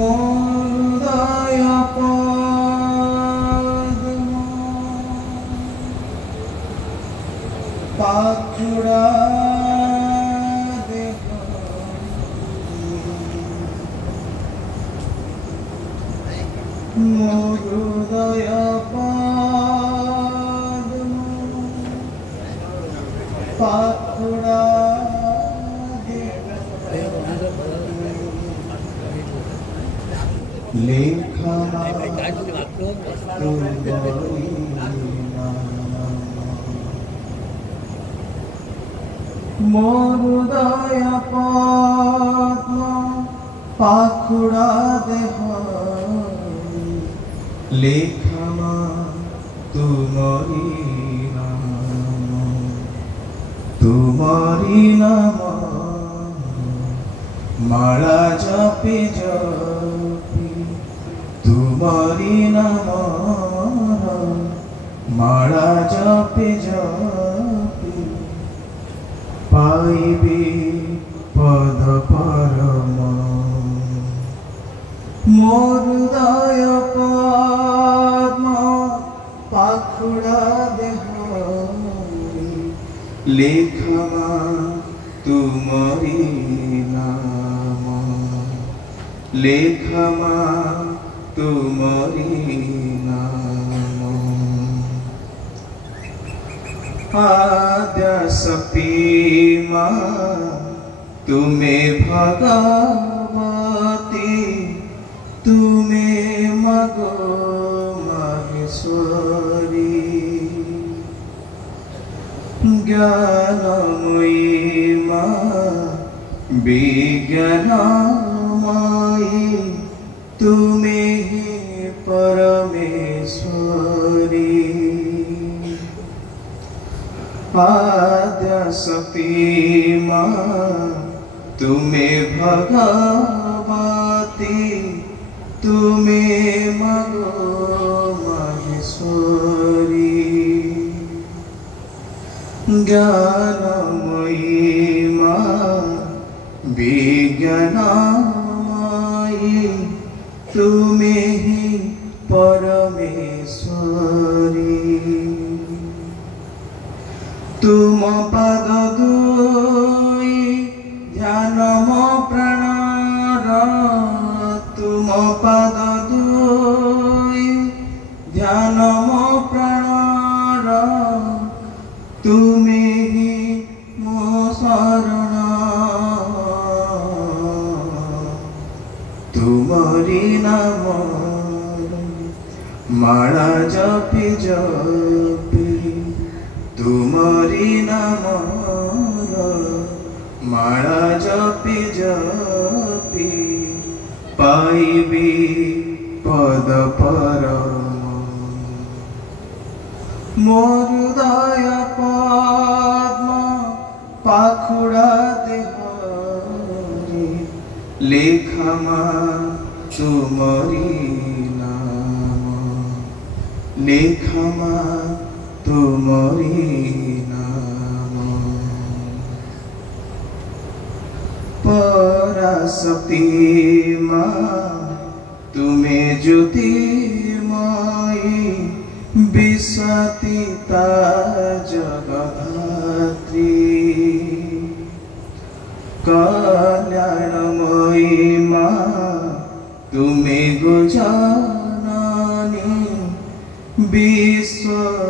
मोरुदय पद्म पाखुड़ा मोरुदय पद्म पाखुड़ा लेखा मोरुदय पद्म पाखुड़ा देह लेखा तुम्हारी नाम माला जपी जपी तुम्हारी नाम माला जपी जपी पाइबी पद परम मोरुदय पद्म पाखुड़ा देह लेखा तुम्हारी नाम लेखा तुम्हारी नाम आद्यासपी तुम्हें भगवती तुम्हें मगो महेश्वरी ज्ञानमयी विज्ञानमयी तुम्हें ही परमेश्वरी आद्यासपी तुम्हें भगवती तुम्हें मगो महेश्वरी ज्ञानमयी विज्ञानमयी तुम्हें ही परमेश्वरी तुम पद दुई ध्यान मो प्राण तुम पद दुई ध्यान मो प्राण तुम्हें ही मो शरण तुम्हारी नाम माला जपी जपी तुम्हारी नाम माला जपी जपी पाइबी पद परम मोरुदय पद्म पाखुड़ा देह लेखा तुम्हारी नाम लेखा तुम्हारी नाम पराशक्ति तुम्हें ज्योतिर्मयी विश्वातीता जगधात्री कल्याणमयी तुम्हें गुजाननी विश्वभाग्य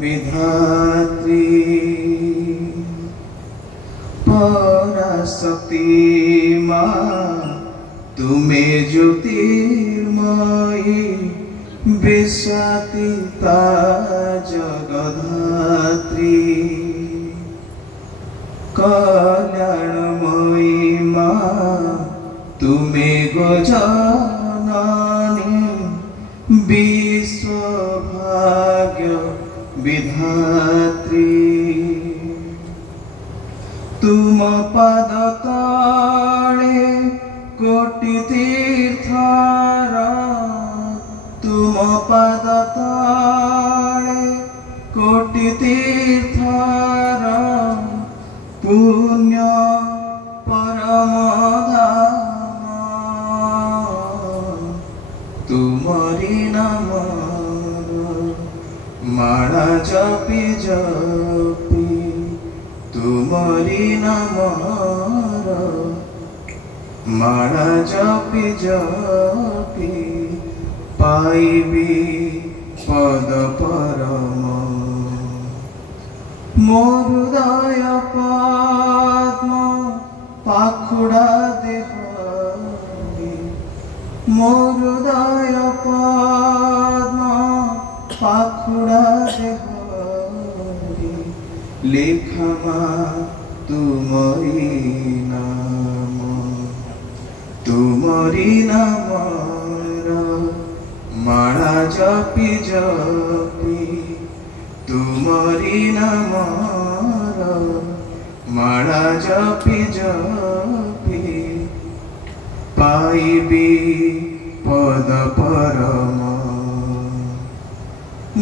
विधात्री पराशक्ति तुम्हें ज्योतिर्मयी विश्वातीता जगधात्री कल्याणमयी तुम्हें गजाननी विश्वभाग्य विधात्री तुम पद तले कोटि तीर्थर तुम पद तले कोटि तीर्थर पुण्य परम धाम माला जपी जपी तुमरी नामर माला जपी जपी पाइबी पद परम मोर हृदय पद्म पाखुड़ा देहरी मोर हृदय पद्म पाखुड़ा देहरी लेखमा तुमरी नामर माला जपी जपी तुमरी नामर माला जपी जपी पाइबी पद परम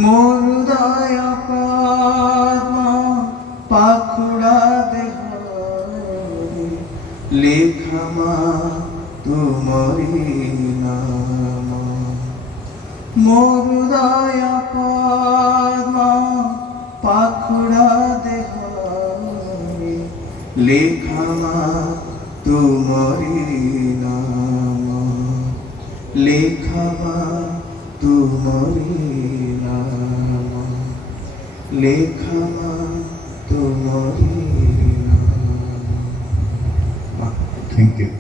मोर हृदय पद्म पाखुड़ा देहरी लेखमा तुमरी नाम मोर हृदय पद्म पाखुड़ा देहरी लेखमा तुमरी नाम लेखमा तुमरी नाम लेखमा तुमरी नाम। Thank you.